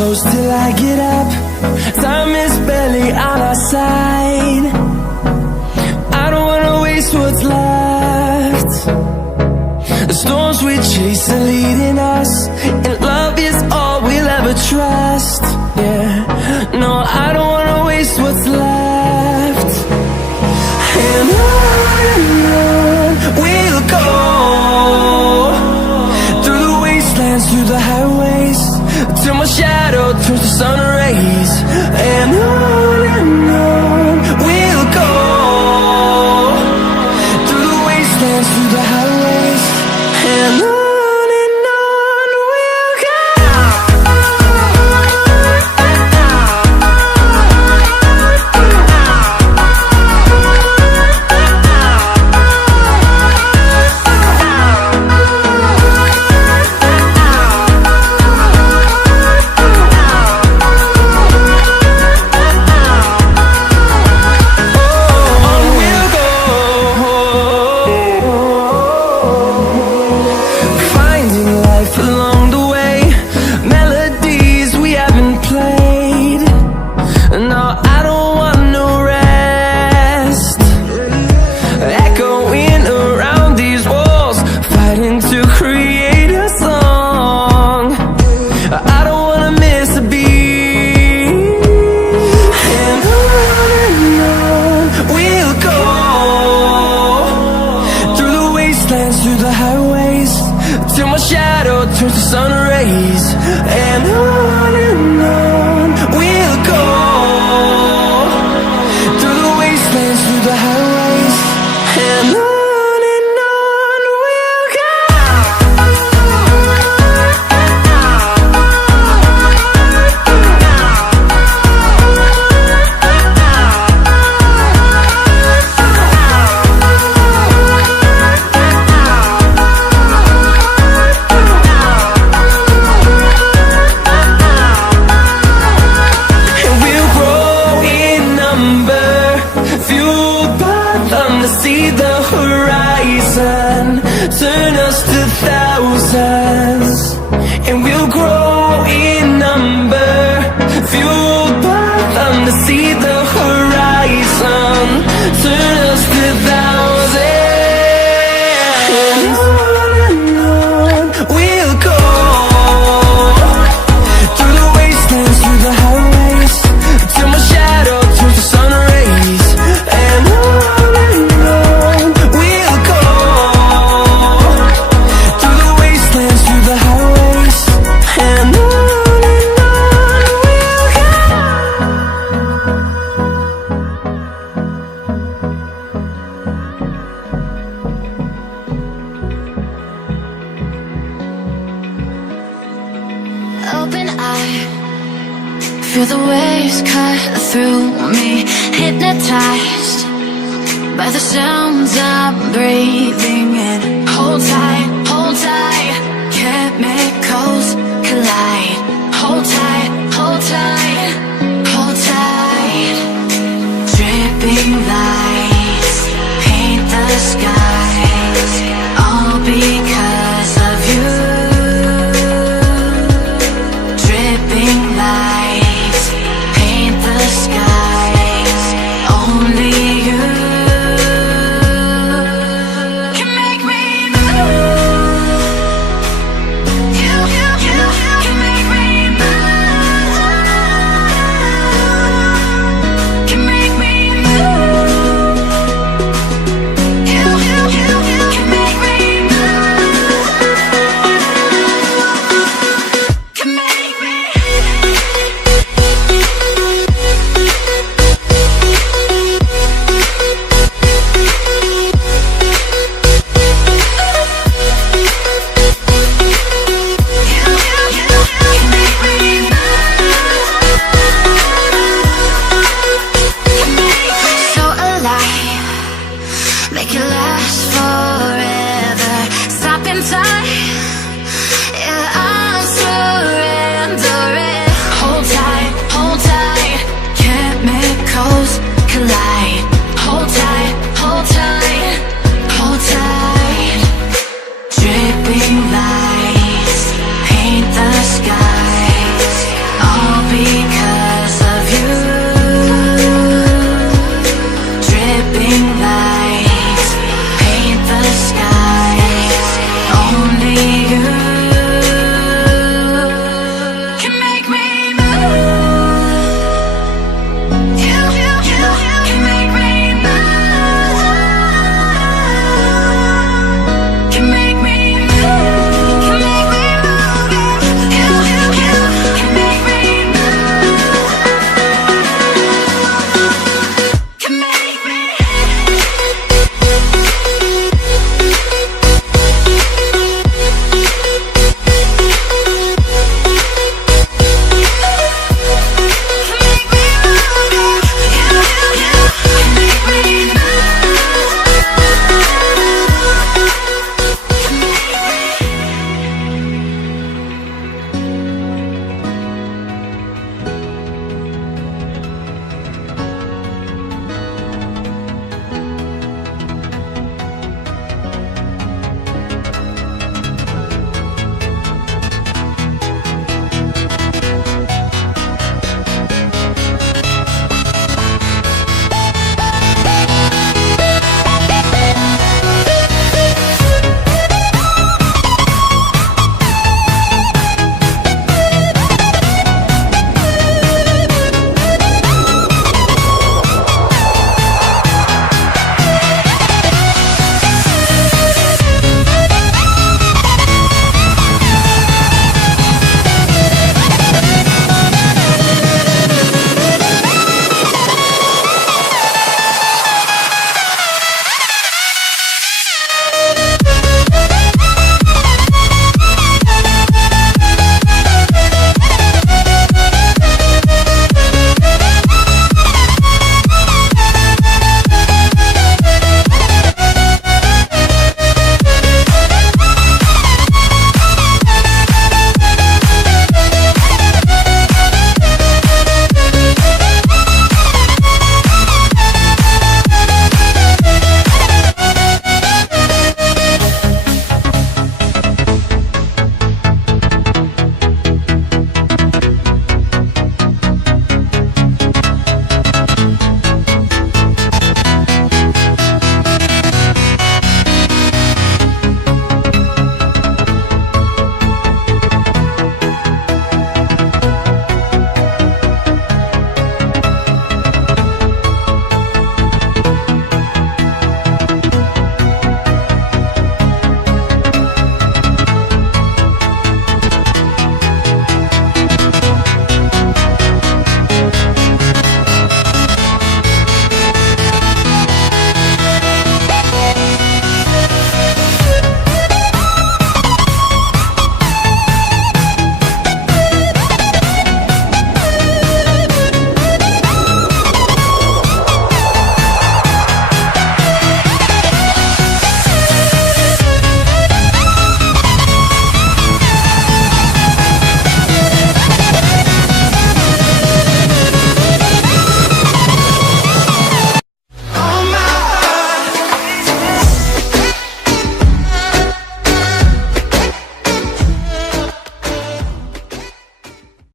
close till I get up. Time is barely on our side. I don't wanna waste what's left. The storms we chase are leading us, and love is all we'll ever trust. Yeah, no, I don't wanna waste what's left. And on we'll go, through the wastelands, through the highways, till my shadow turns to sun rays. And on we'll go, through the wastelands, through the highways, and on we'll go. Through the highways, till my shadow turns to sun rays. And on we'll go, through the wastelands, through the highways, and on we'll go. See the horizon turn us to thousands, and we'll grow in number, fueled by them to see the horizon turn us to thousands. And on we'll go, through the wastelands, through the highways, till my shadow turns to sun rays. And open eye, feel the waves cut through me, hypnotized by the sounds I'm breathing in. Hold tight, chemicals collide. Hold tight, hold tight, hold tight. Dripping lights paint the skies, all because of you. Dripping lights paint the skies, only you can make me move. you.